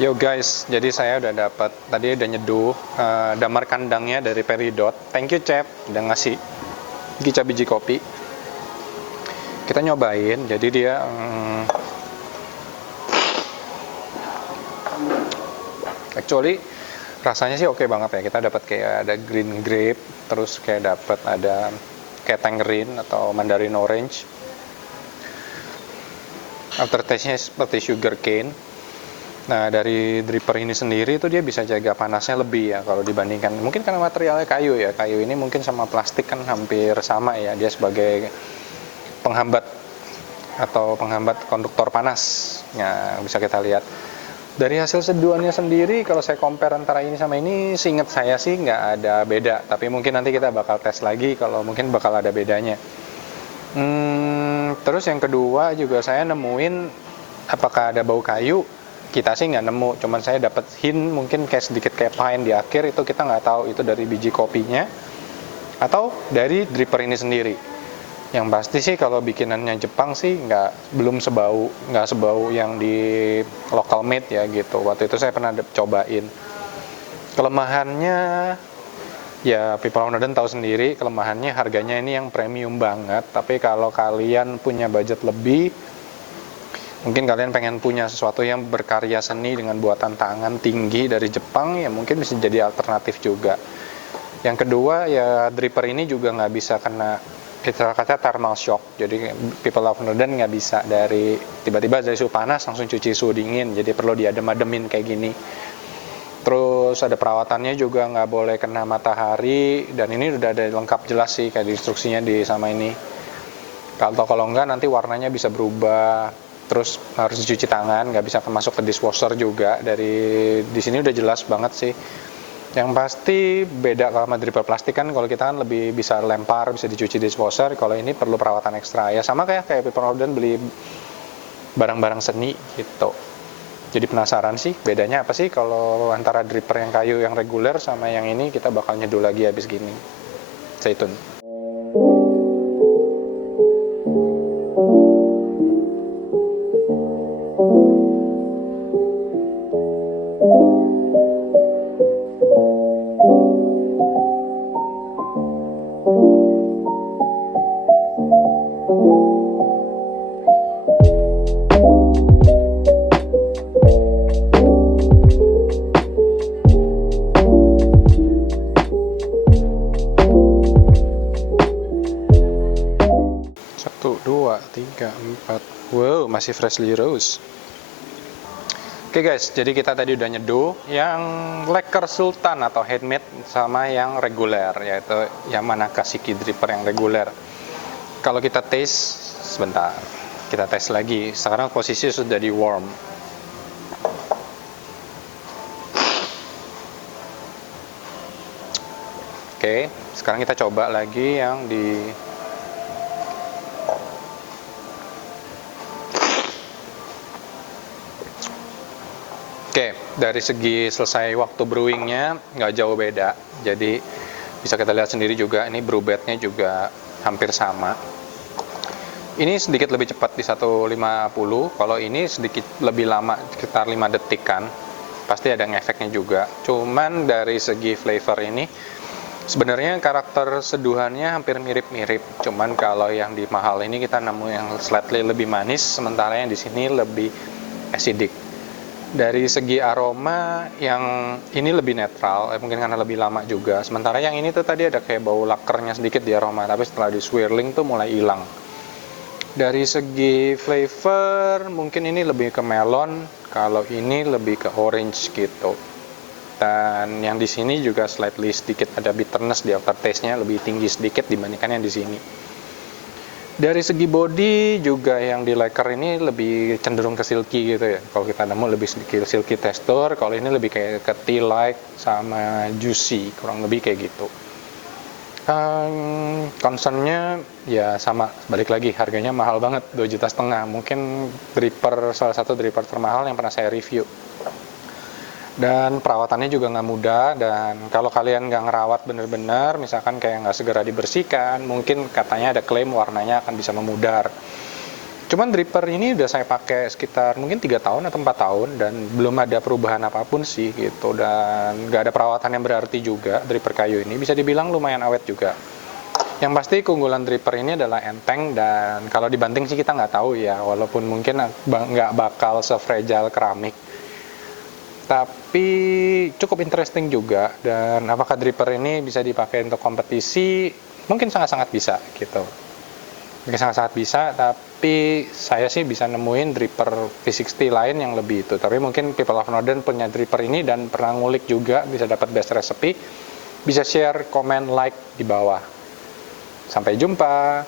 Yo guys, jadi saya udah dapat tadi udah nyeduh damar kandangnya dari Peridot. Thank you Cep, udah ngasih gica biji kopi. Kita nyobain, jadi dia actually rasanya sih oke banget ya. Kita dapat kayak ada green grape, terus kayak dapat ada kayak tangerine atau mandarin orange. Aftertaste-nya seperti sugar cane. Nah, dari dripper ini sendiri itu dia bisa jaga panasnya lebih ya kalau dibandingkan. Mungkin karena materialnya kayu ya. Kayu ini mungkin sama plastik kan hampir sama ya. Dia sebagai penghambat atau penghambat konduktor panas. Ya, bisa kita lihat. Dari hasil seduhannya sendiri, kalau saya compare antara ini sama ini, seingat saya sih nggak ada beda. Tapi mungkin nanti kita bakal tes lagi kalau mungkin bakal ada bedanya. Terus yang kedua juga saya nemuin apakah ada bau kayu. Kita sih nggak nemu, cuman saya dapat hint mungkin kayak sedikit kayak pine di akhir, itu kita nggak tahu itu dari biji kopinya atau dari dripper ini sendiri. Yang pasti sih kalau bikinannya Jepang sih nggak sebau yang di local made ya gitu. Waktu itu saya pernah cobain. Kelemahannya ya people of Northern tahu sendiri, kelemahannya harganya ini yang premium banget. Tapi kalau kalian punya budget lebih, mungkin kalian pengen punya sesuatu yang berkarya seni dengan buatan tangan tinggi dari Jepang, ya mungkin bisa jadi alternatif juga. Yang kedua ya dripper ini juga nggak bisa kena kata thermal shock. Jadi people of Northern nggak bisa dari tiba-tiba dari suhu panas langsung cuci suhu dingin. Jadi perlu diadem-ademin kayak gini. Terus ada perawatannya juga nggak boleh kena matahari, dan ini udah ada lengkap jelas sih kayak instruksinya di sama ini. Kalau enggak nanti warnanya bisa berubah. Terus harus dicuci tangan, nggak bisa masuk ke dishwasher juga. Dari di sini udah jelas banget sih. Yang pasti beda kalau sama dripper plastik kan, kalau kita kan lebih bisa lempar, bisa dicuci dishwasher. Kalau ini perlu perawatan ekstra ya, sama kayak Paper Ordan beli barang-barang seni gitu. Jadi penasaran sih bedanya apa sih kalau antara dripper yang kayu yang reguler sama yang ini. Kita bakal nyeduh lagi habis gini. Stay tune. Satu, dua, tiga, empat. Wow, masih freshly roast. Oke guys, jadi kita tadi udah nyeduh yang lacquer sultan atau handmade sama yang reguler, yaitu Yamanaka Shiki dripper yang reguler. Kalau kita taste, sebentar, kita tes lagi. Sekarang posisi sudah di warm. Oke, sekarang kita coba lagi yang di Oke, dari segi selesai waktu brewingnya nggak jauh beda. Jadi bisa kita lihat sendiri juga, ini brew bednya juga hampir sama. Ini sedikit lebih cepat di 150, kalau ini sedikit lebih lama, sekitar 5 detikan. Pasti ada ngefeknya juga. Cuman dari segi flavor ini, sebenarnya karakter seduhannya hampir mirip-mirip. Cuman kalau yang di mahal ini kita nemu yang slightly lebih manis, sementara yang di sini lebih acidic. Dari segi aroma yang ini lebih netral, mungkin karena lebih lama juga. Sementara yang ini tuh tadi ada kayak bau lakernya sedikit di aroma, tapi setelah di swirling tuh mulai hilang. Dari segi flavor mungkin ini lebih ke melon, kalau ini lebih ke orange gitu. Dan yang di sini juga slightly sedikit ada bitterness di aftertaste-nya, lebih tinggi sedikit dibandingkan yang di sini. Dari segi body juga yang di lacquer ini lebih cenderung ke silky gitu ya. Kalau kita nemu lebih sedikit silky texture, kalau ini lebih kayak ke tea-like sama juicy, kurang lebih kayak gitu. Concernnya ya sama, balik lagi harganya mahal banget, 2,5 juta. Mungkin dripper, salah satu dripper termahal yang pernah saya review. Dan perawatannya juga nggak mudah, dan kalau kalian nggak ngerawat bener-bener, misalkan kayak nggak segera dibersihkan, mungkin katanya ada klaim warnanya akan bisa memudar. Cuman dripper ini udah saya pakai sekitar mungkin 3 tahun atau 4 tahun dan belum ada perubahan apapun sih gitu, dan nggak ada perawatan yang berarti juga. Dripper kayu ini bisa dibilang lumayan awet juga. Yang pasti keunggulan dripper ini adalah enteng, dan kalau dibanting sih kita nggak tahu ya, walaupun mungkin nggak bakal se-fragile keramik. Tapi cukup interesting juga, dan apakah dripper ini bisa dipakai untuk kompetisi? Mungkin sangat-sangat bisa gitu. Mungkin sangat-sangat bisa, tapi saya sih bisa nemuin dripper V60 lain yang lebih itu. Tapi mungkin People of Northern punya dripper ini dan pernah ngulik juga, bisa dapat best recipe. Bisa share, komen, like di bawah. Sampai jumpa.